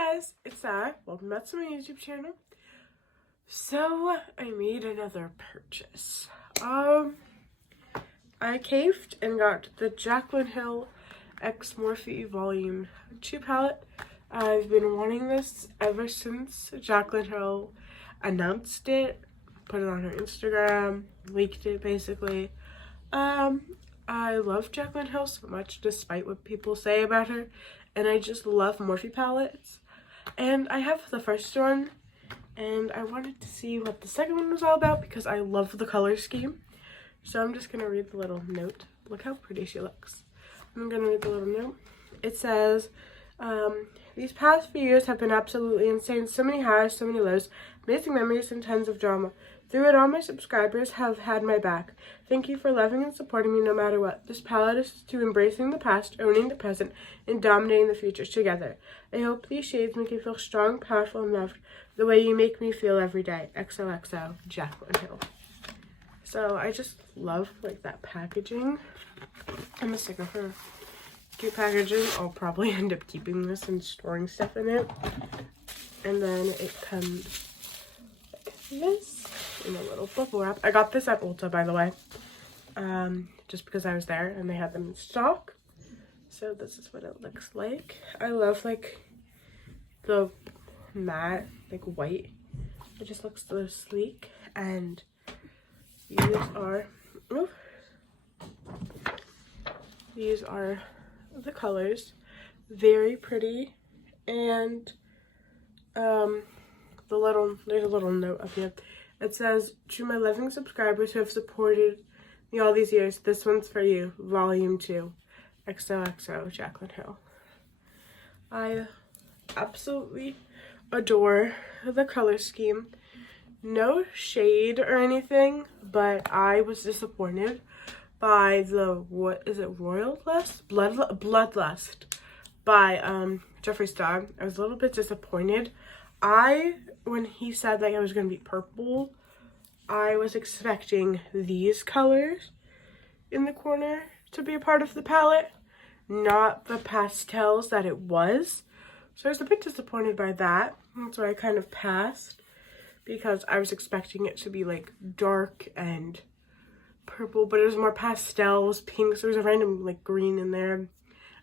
guys, it's Sarah. Welcome back to my YouTube channel. So I made another purchase. I caved and got the Jaclyn Hill X Morphe Volume 2 palette. I've been wanting this ever since Jaclyn Hill announced it, put it on her Instagram, leaked it basically. I love Jaclyn Hill so much despite what people say about her, and I just love Morphe palettes. And I have the first one, and I wanted to see what the second one was all about because I love the color scheme. So I'm just gonna read the little note. Look how pretty she looks. I'm gonna read the little note. It says, these past few years have been absolutely insane. So many highs, so many lows, amazing memories, and tons of drama. Through it all, my subscribers have had my back. Thank you for loving and supporting me no matter what. This palette is to embracing the past, owning the present, and dominating the future together. I hope these shades make you feel strong, powerful, and loved the way you make me feel every day. XOXO, Jaclyn Hill. So I just love like that packaging. I'm a sucker for cute packaging. I'll probably end up keeping this and storing stuff in it. And then it comes like this in a little bubble wrap. I got this at Ulta, by the way, just because I was there and they had them in stock. So this is what it looks like. I love like the matte like white. It just looks so sleek. And these are the colors. Very pretty. And there's a little note up here. It says, to my loving subscribers who have supported me all these years, this one's for you, Volume 2. XOXO, Jaclyn Hill. I absolutely adore the color scheme. No shade or anything, but I was disappointed by the, what is it, Royalist? Bloodlust by Jeffree Star. I was a little bit disappointed. When he said that it was going to be purple, I was expecting these colors in the corner to be a part of the palette, not the pastels that it was. So I was a bit disappointed by that. That's why I kind of passed, because I was expecting it to be like dark and purple, but it was more pastels, pinks. There was a random like green in there.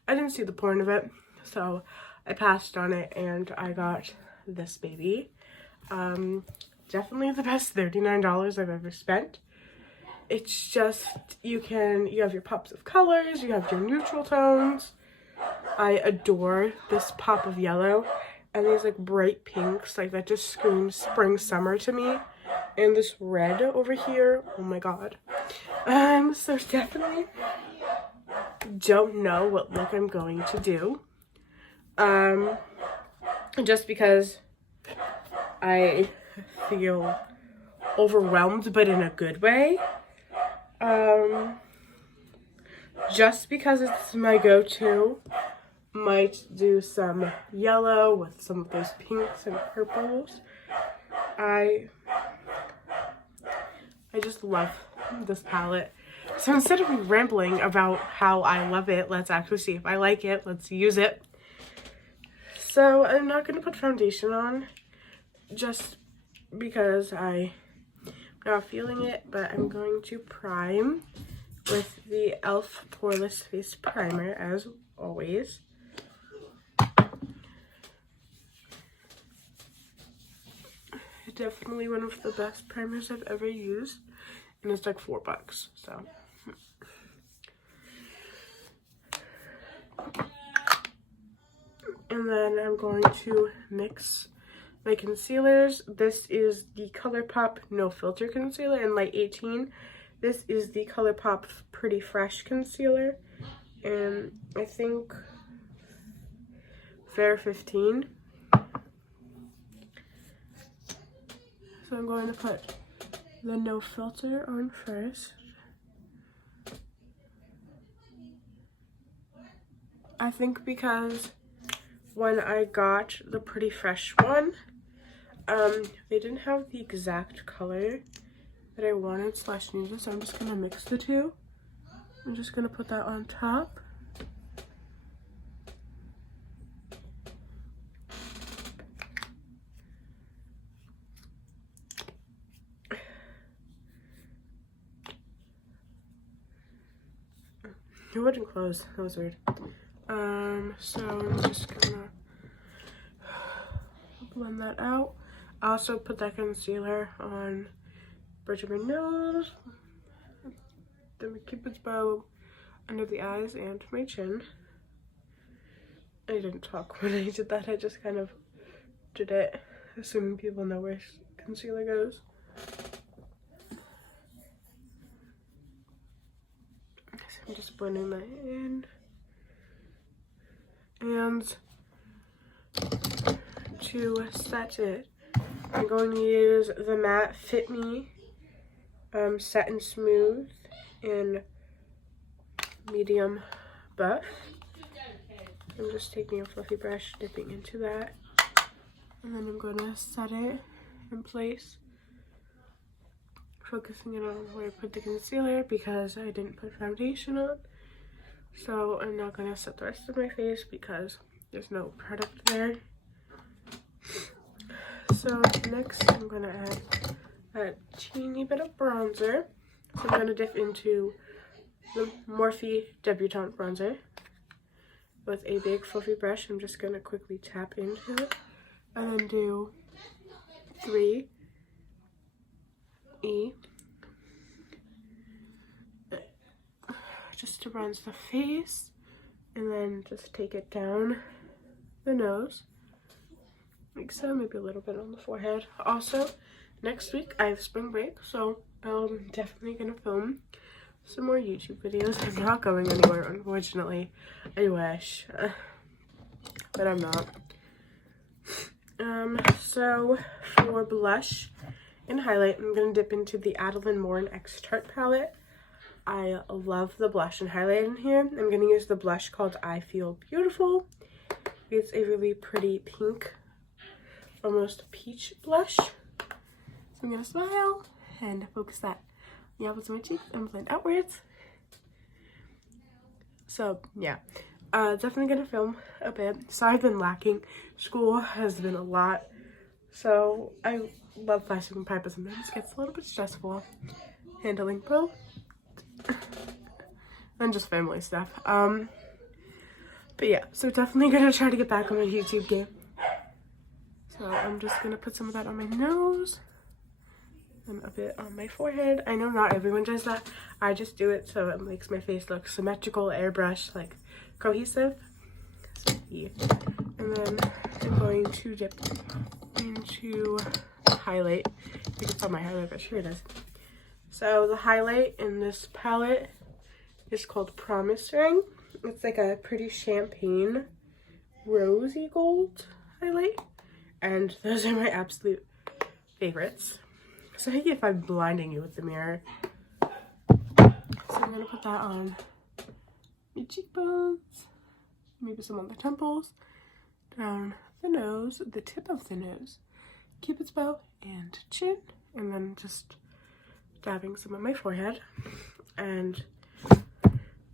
I didn't see the point of it, so I passed on it and I got this baby. Definitely the best $39 I've ever spent. It's just, you have your pops of colors, you have your neutral tones. I adore this pop of yellow and these like bright pinks, like that just screams spring summer to me. And this red over here, oh my god. So definitely don't know what look I'm going to do. Just because I feel overwhelmed, but in a good way. Just because it's my go-to, might do some yellow with some of those pinks and purples. I just love this palette. So instead of me rambling about how I love it, let's actually see if I like it. Let's use it. So I'm not going to put foundation on just because I'm not feeling it, but I'm going to prime with the e.l.f. Poreless Face Primer as always. Definitely one of the best primers I've ever used, and it's like $4, so. And then I'm going to mix my concealers. This is the ColourPop No Filter Concealer in Light 18. This is the ColourPop Pretty Fresh Concealer, and I think Fair 15. So I'm going to put the No Filter on first. I think because when I got the Pretty Fresh one, they didn't have the exact color that I wanted / needed, so I'm just going to mix the two. I'm just going to put that on top. It wouldn't close. That was weird. So I'm just gonna blend that out. I also put that concealer on bridge of my nose, the Cupid's bow, under the eyes, and my chin. I didn't talk when I did that. I just kind of did it, assuming people know where concealer goes. So I'm just blending that in. And to set it, I'm going to use the matte Fit Me Set and Smooth in medium buff. I'm just taking a fluffy brush, dipping into that, and then I'm going to set it in place, focusing in on where I put the concealer because I didn't put foundation on. So I'm not going to set the rest of my face because there's no product there. So next I'm going to add a teeny bit of bronzer. So I'm going to dip into the Morphe Debutante bronzer with a big fluffy brush. I'm just going to quickly tap into it and then do 3E, just to bronze the face, and then just take it down the nose like so, maybe a little bit on the forehead. Also, next week I have spring break, so I'm definitely gonna film some more YouTube videos. I'm not going anywhere, unfortunately. I wish, but I'm not. So for blush and highlight, I'm gonna dip into the Adeline Morn X Tarte palette. I love the blush and highlight in here. I'm gonna use the blush called I Feel Beautiful. It's a really pretty pink, almost peach blush. So I'm gonna smile and focus that on the apples of my cheeks and blend outwards. So yeah, definitely gonna film a bit. Sorry I've been lacking. School has been a lot. So I love flashing and pipe, but sometimes it gets a little bit stressful handling both. And just family stuff. But yeah, so definitely gonna try to get back on my YouTube game. So I'm just gonna put some of that on my nose and a bit on my forehead. I know not everyone does that. I just do it so it makes my face look symmetrical, airbrush, like cohesive. So, yeah. And then I'm going to dip into highlight. You can find my highlight brush. Here it is. So the highlight in this palette is called Promise Ring. It's like a pretty champagne rosy gold highlight, and those are my absolute favorites. So hey, if I'm blinding you with the mirror. So I'm gonna put that on my cheekbones, maybe some on the temples, down the nose, the tip of the nose, Cupid's bow, and chin, and then just dabbing some on my forehead. And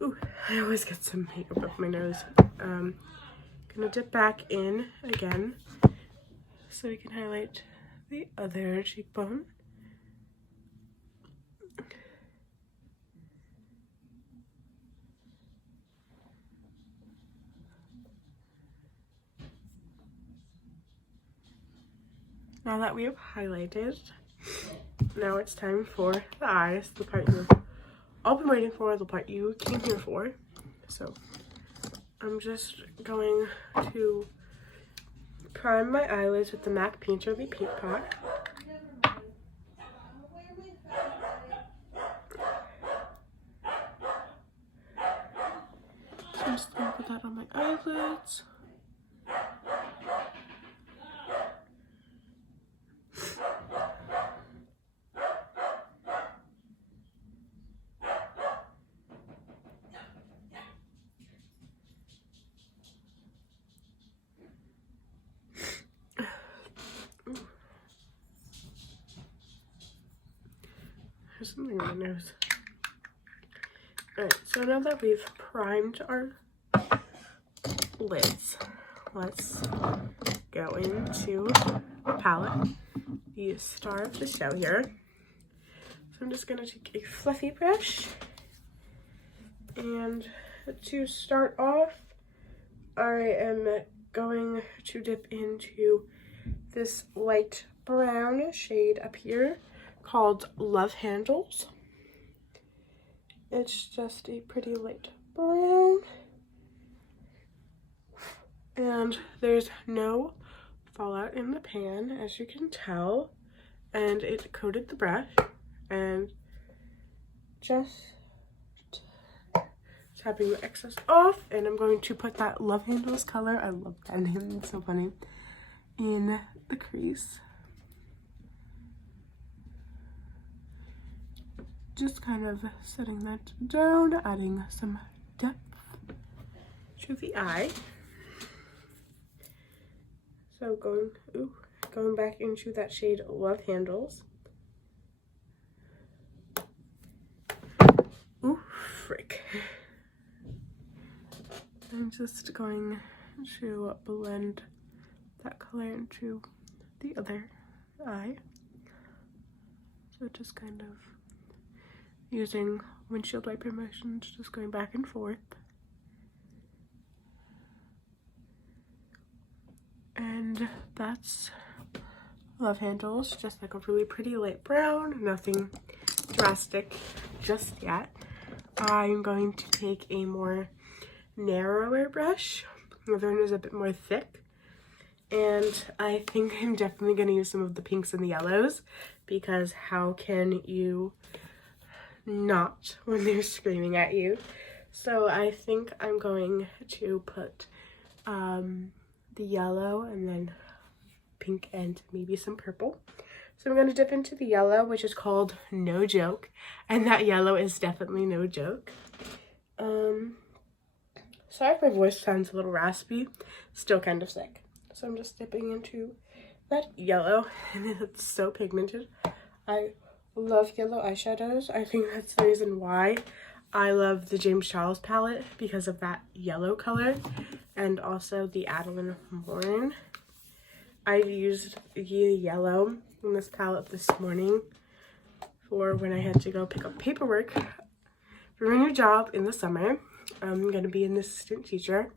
ooh, I always get some makeup up my nose. Gonna dip back in again so we can highlight the other cheekbone. Now that we have highlighted, now it's time for the eyes, the part you've all been waiting for, the part you came here for. So I'm just going to prime my eyelids with the MAC Painter Repeat Pot. So I'm just going to put that on my eyelids. There's something on my nose. Alright, so now that we've primed our lids, let's go into the palette, the star of the show here. So I'm just going to take a fluffy brush and to start off, I am going to dip into this light brown shade up here called Love Handles. It's just a pretty light brown. And there's no fallout in the pan, as you can tell. And it coated the brush. And just tapping the excess off. And I'm going to put that Love Handles color, I love that name, it's so funny, in the crease. Just kind of setting that down, adding some depth to the eye. So going back into that shade Love Handles. Ooh, frick. I'm just going to blend that color into the other eye. So just kind of using windshield wiper motions, just going back and forth. And that's Love Handles, just like a really pretty light brown, nothing drastic just yet. I'm going to take a more narrower brush. The other one is a bit more thick. And I think I'm definitely going to use some of the pinks and the yellows, because how can you not when they're screaming at you? So I think I'm going to put the yellow and then pink and maybe some purple. So I'm going to dip into the yellow, which is called No Joke, and that yellow is definitely no joke. Sorry if my voice sounds a little raspy, still kind of sick. So I'm just dipping into that yellow, and it's so pigmented. I love yellow eyeshadows. I think that's the reason why I love the James Charles palette, because of that yellow color, and also the Adeline Morin. I used the yellow in this palette this morning for when I had to go pick up paperwork for a new job in the summer. I'm going to be an assistant teacher.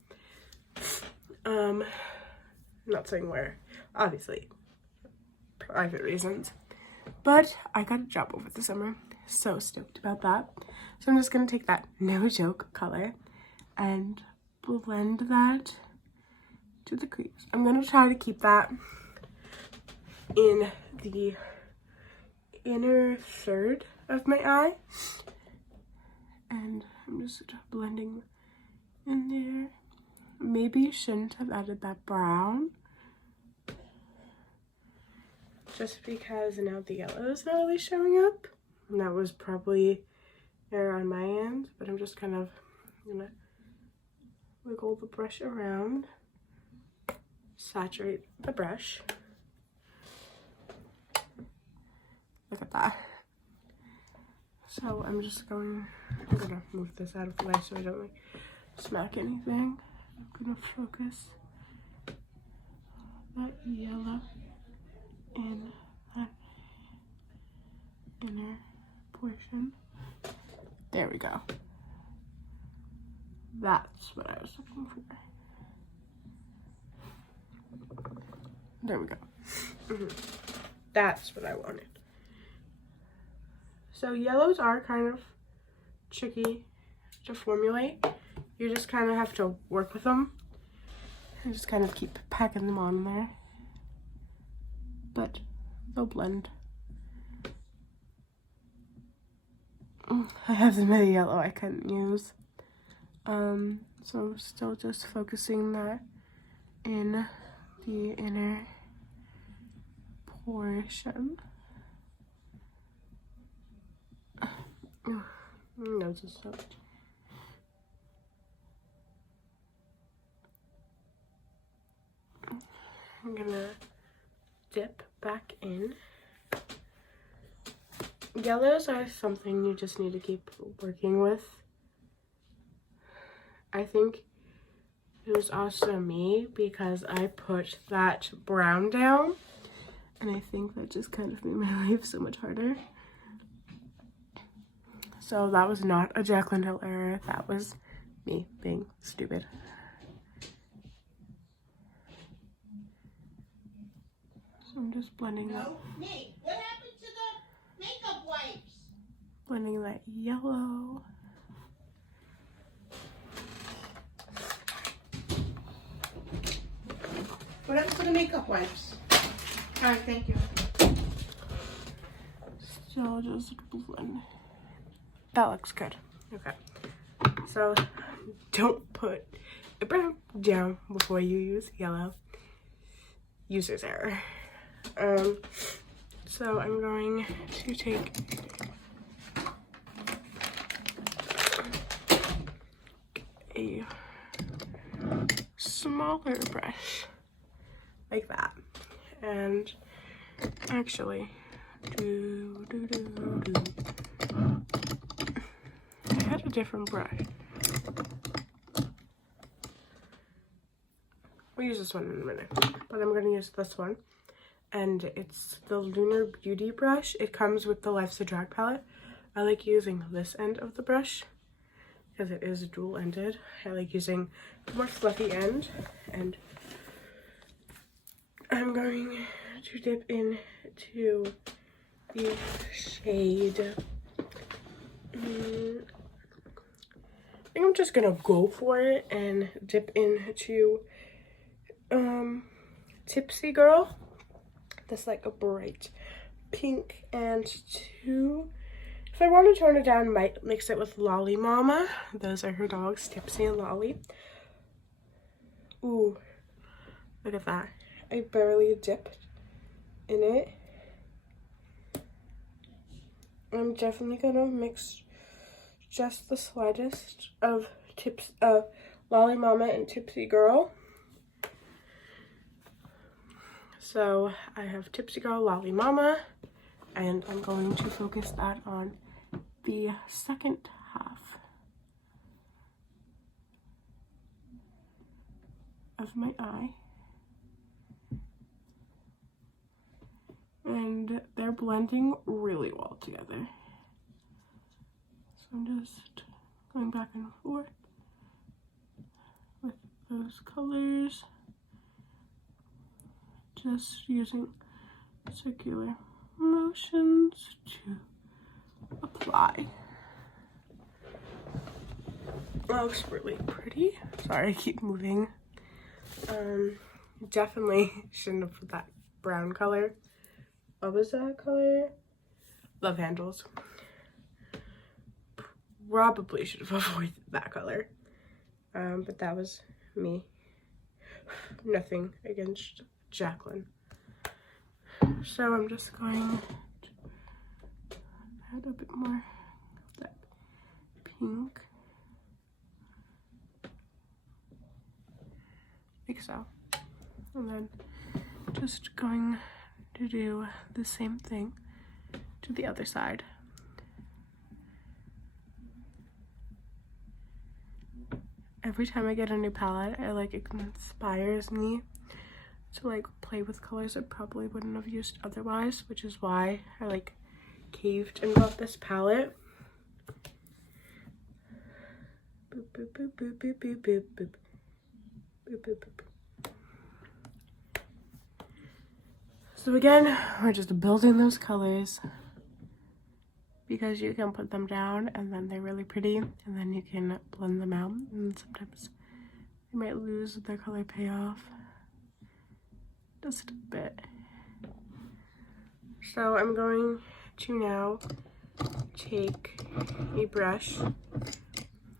Not saying where, obviously, private reasons. But I got a job over the summer. So stoked about that. So I'm just going to take that No Joke color and blend that to the crease. I'm going to try to keep that in the inner third of my eye. And I'm just blending in there. Maybe shouldn't have added that brown, just because now the yellow is not really showing up. And that was probably error on my end, but I'm just kind of gonna wiggle the brush around, saturate the brush. Look at that. So I'm gonna move this out of the way so I don't like smack anything. I'm gonna focus that yellow in that inner portion. There we go. That's what I was looking for. There we go. That's what I wanted. So yellows are kind of tricky to formulate. You just kind of have to work with them and just kind of keep packing them on there. But they'll blend. I have some of the yellow I couldn't use. So still just focusing that in the inner portion. Nose is soaked. I'm gonna dip back in. Yellows are something you just need to keep working with. I think it was also me because I put that brown down, and I think that just kind of made my life so much harder. So that was not a Jaclyn Hill error, that was me being stupid. So I'm just blending that. Nate, what happened to the makeup wipes? Blending that yellow. What happened to the makeup wipes? All right, thank you. Still just blend. That looks good. Okay. So don't put the brown down before you use yellow. User's error. So I'm going to take a smaller brush like that, and actually I had a different brush. We'll use this one in a minute, but I'm gonna use this one, and it's the Lunar Beauty brush. It comes with the Life's a Drag palette. I like using this end of the brush because it is dual-ended. I like using the more fluffy end, and I'm going to dip into the shade. I think I'm just gonna go for it and dip into Tipsy Girl. That's like a bright pink, and if I want to tone it down, might mix it with Lolly Mama. Those are her dogs, Tipsy and Lolly. Ooh, look at that. I barely dipped in it. I'm definitely gonna mix just the slightest of Lolly Mama and Tipsy Girl. So I have Tipsy Girl, Lolly Mama, and I'm going to focus that on the second half of my eye. And they're blending really well together. So I'm just going back and forth with those colors. Just using circular motions to apply. That looks really pretty. Sorry, I keep moving. Definitely shouldn't have put that brown color. What was that color? Love Handles. Probably should have avoided that color. But that was me. Nothing against Jaclyn. So I'm just going to add a bit more of that pink. Like so. And then just going to do the same thing to the other side. Every time I get a new palette, it inspires me to play with colors I probably wouldn't have used otherwise, which is why I caved and got this palette. Boop, boop, boop, boop, boop, boop, boop, boop. Boop, boop, boop. So again, we're just building those colors because you can put them down and then they're really pretty, and then you can blend them out, and sometimes they might lose their color payoff just a bit. So I'm going to now take a brush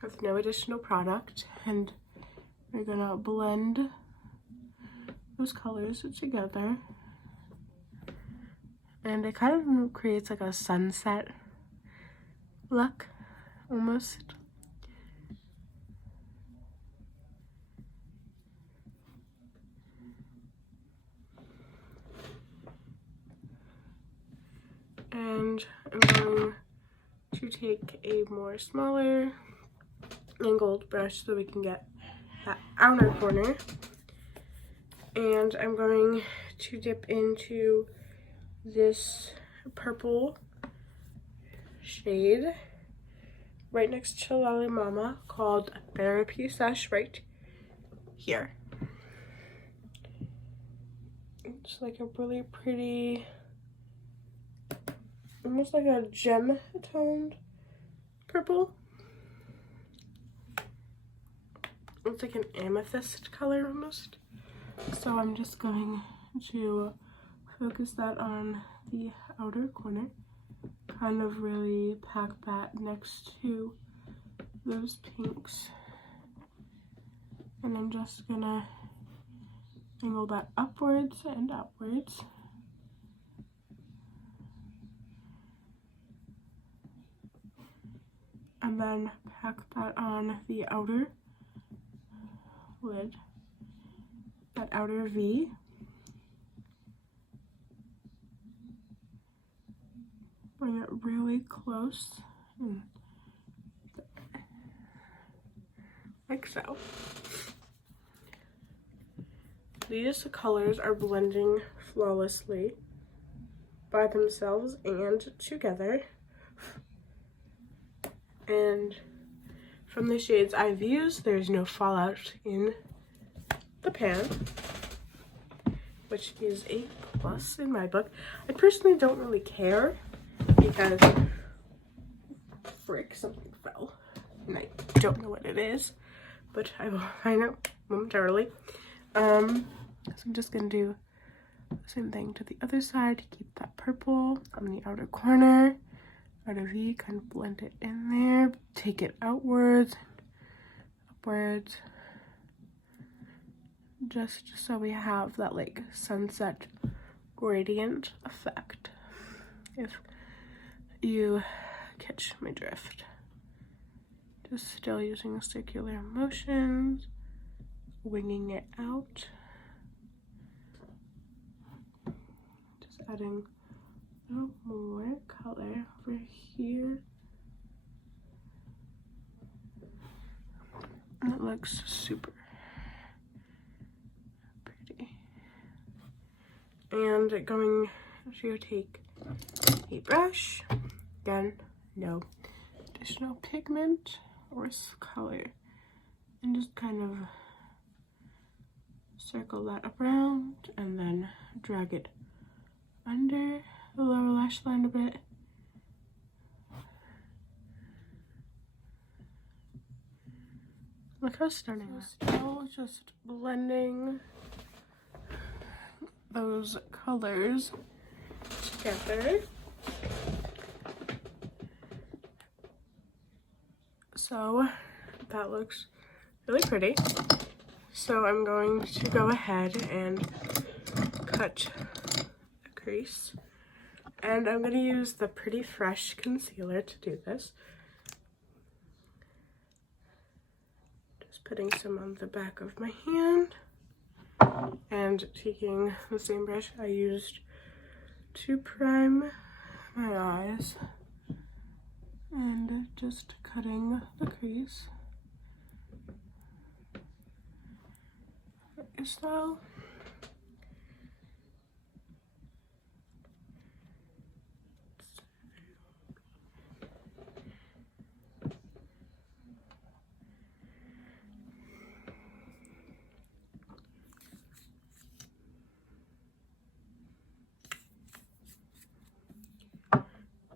with no additional product, and we're gonna blend those colors together, and it kind of creates a sunset look almost. And I'm going to take a more smaller angled brush so we can get that outer corner, and I'm going to dip into this purple shade right next to Lally Mama called Therapy Sesh right here. It's like a really pretty, almost like a gem toned purple. It's like an amethyst color almost. So I'm just going to focus that on the outer corner. Kind of really pack that next to those pinks. And I'm just gonna angle that upwards and outwards. And then pack that on the outer lid, that outer V. Bring it really close, like so. These colors are blending flawlessly by themselves and together. And from the shades I've used, there's no fallout in the pan, which is a plus in my book. I personally don't really care because, frick, something fell and I don't know what it is, but I will find out momentarily. So I'm just gonna do the same thing to the other side. Keep that purple on the outer corner. Outer V, kind of blend it in there. Take it outwards, upwards. Just so we have that like sunset gradient effect. If you catch my drift. Just still using circular motions, winging it out. Just adding a little more color over here. And it looks super pretty. And going to take a brush. Again, no additional pigment or color. And just kind of circle that around and then drag it under the lower lash line a bit. Look how stunning. Still just blending those colors together. So that looks really pretty. So I'm going to go ahead and cut a crease. And I'm going to use the Pretty Fresh concealer to do this. Just putting some on the back of my hand. And taking the same brush I used to prime my eyes. And just cutting the crease. So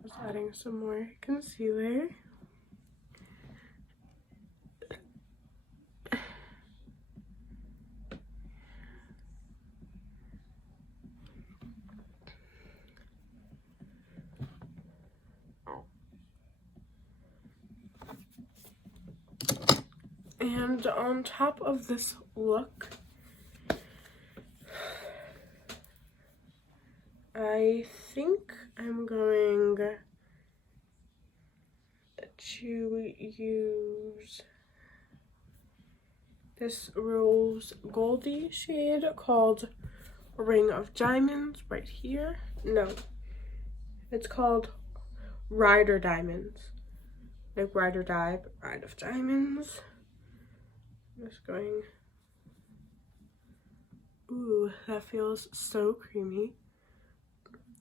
just adding some more concealer. And on top of this look, I think I'm going to use this rose goldy shade called Ring of Diamonds right here. No, it's called Ride or Diamonds. Like Ride or Die, but Ride of Diamonds. Just going, ooh, that feels so creamy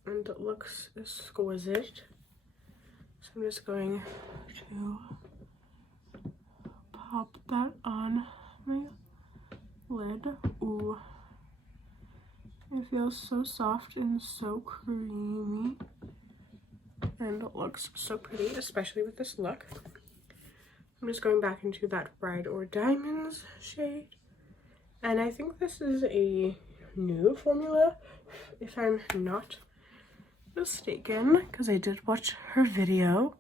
and it looks exquisite. So I'm just going to pop that on my lid. Ooh. It feels so soft and so creamy. And it looks so pretty, especially with this look. I'm just going back into that Bride or Diamonds shade. And I think this is a new formula, if I'm not mistaken, because I did watch her video.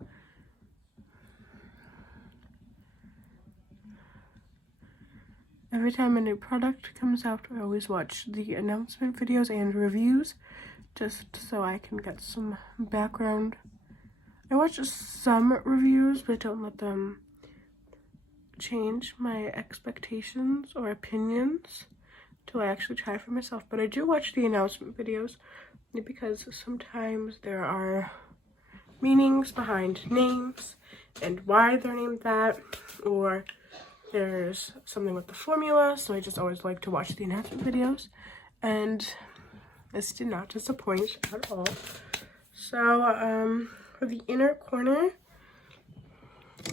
Every time a new product comes out, I always watch the announcement videos and reviews, just so I can get some background. I watch some reviews, but don't let them change my expectations or opinions till I actually try for myself. But I do watch the announcement videos because sometimes there are meanings behind names and why they're named that, or there's something with the formula, so I just always like to watch the announcement videos, and this did not disappoint at all. So for the inner corner,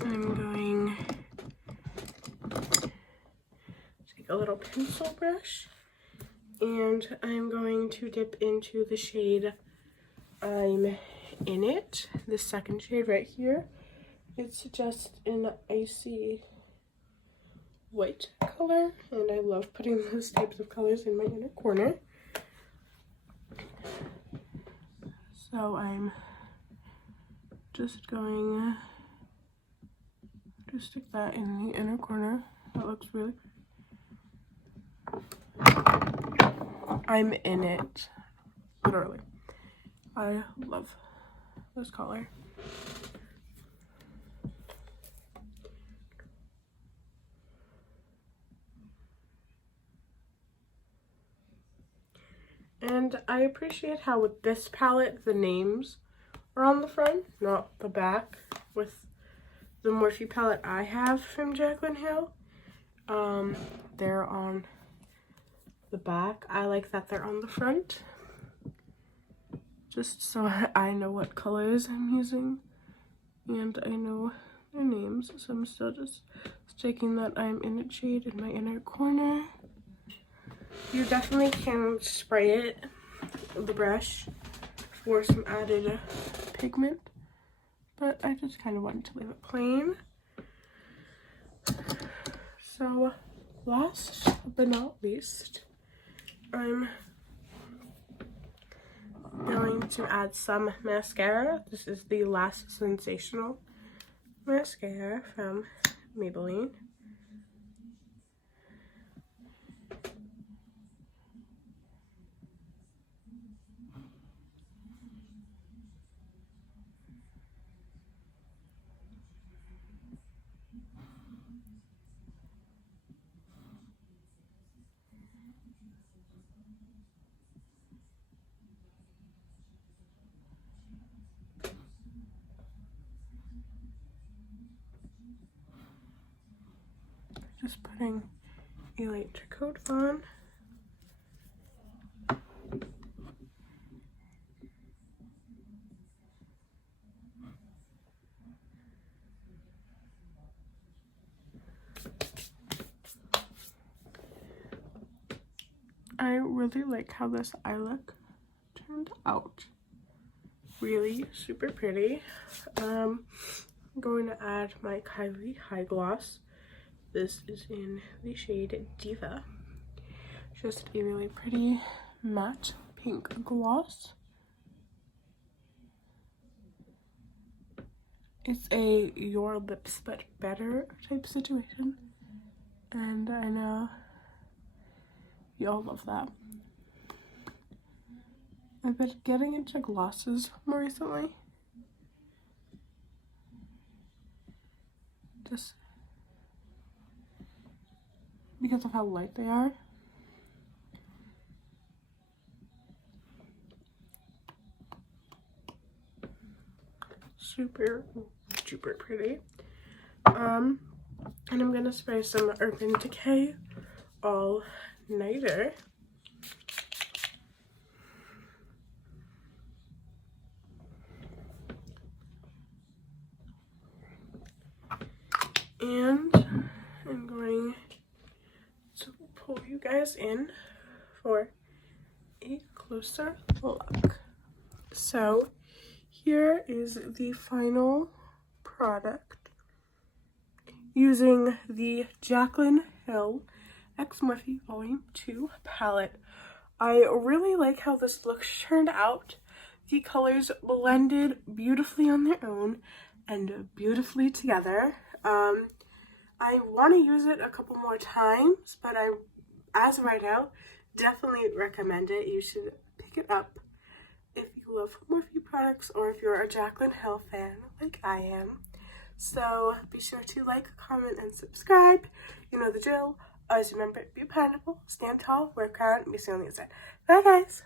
I'm going to take a little pencil brush, and I'm going to dip into the shade I'm in it, the second shade right here. It's just an icy white color, and I love putting those types of colors in my inner corner. So I'm just going to stick that in the inner corner. That looks really... I'm in it, literally. I love this color. And I appreciate how with this palette, the names are on the front, not the back. With the Morphe palette I have from Jaclyn Hill, they're on the back. I like that they're on the front, just so I know what colors I'm using and I know their names. So I'm still just sticking that I'm in it shade in my inner corner. You definitely can spray it with the brush for some added pigment, but I just kind of wanted to leave it plain. So last but not least, I'm going to add some mascara. This is the Last Sensational mascara from Maybelline. Just putting a light coat on. I really like how this eye look turned out. Really super pretty. I'm going to add my Kylie High Gloss. This is in the shade Diva. Just a really pretty matte pink gloss. It's a your lips but better type situation, and I know y'all love that. I've been getting into glosses more recently, just because of how light they are. Super duper pretty. And I'm gonna spray some Urban Decay All Nighter. And guys in for a closer look. So here is the final product using the Jaclyn Hill X Morphe Volume 2 palette. I really like how this look turned out. The colors blended beautifully on their own and beautifully together. I want to use it a couple more times, but as of right now, definitely recommend it. You should pick it up if you love Morphe products or if you're a Jaclyn Hill fan like I am. So be sure to like, comment, and subscribe. You know the drill. Always remember, be pineapple, stand tall, wear a crown, and be seen on the inside. Bye guys!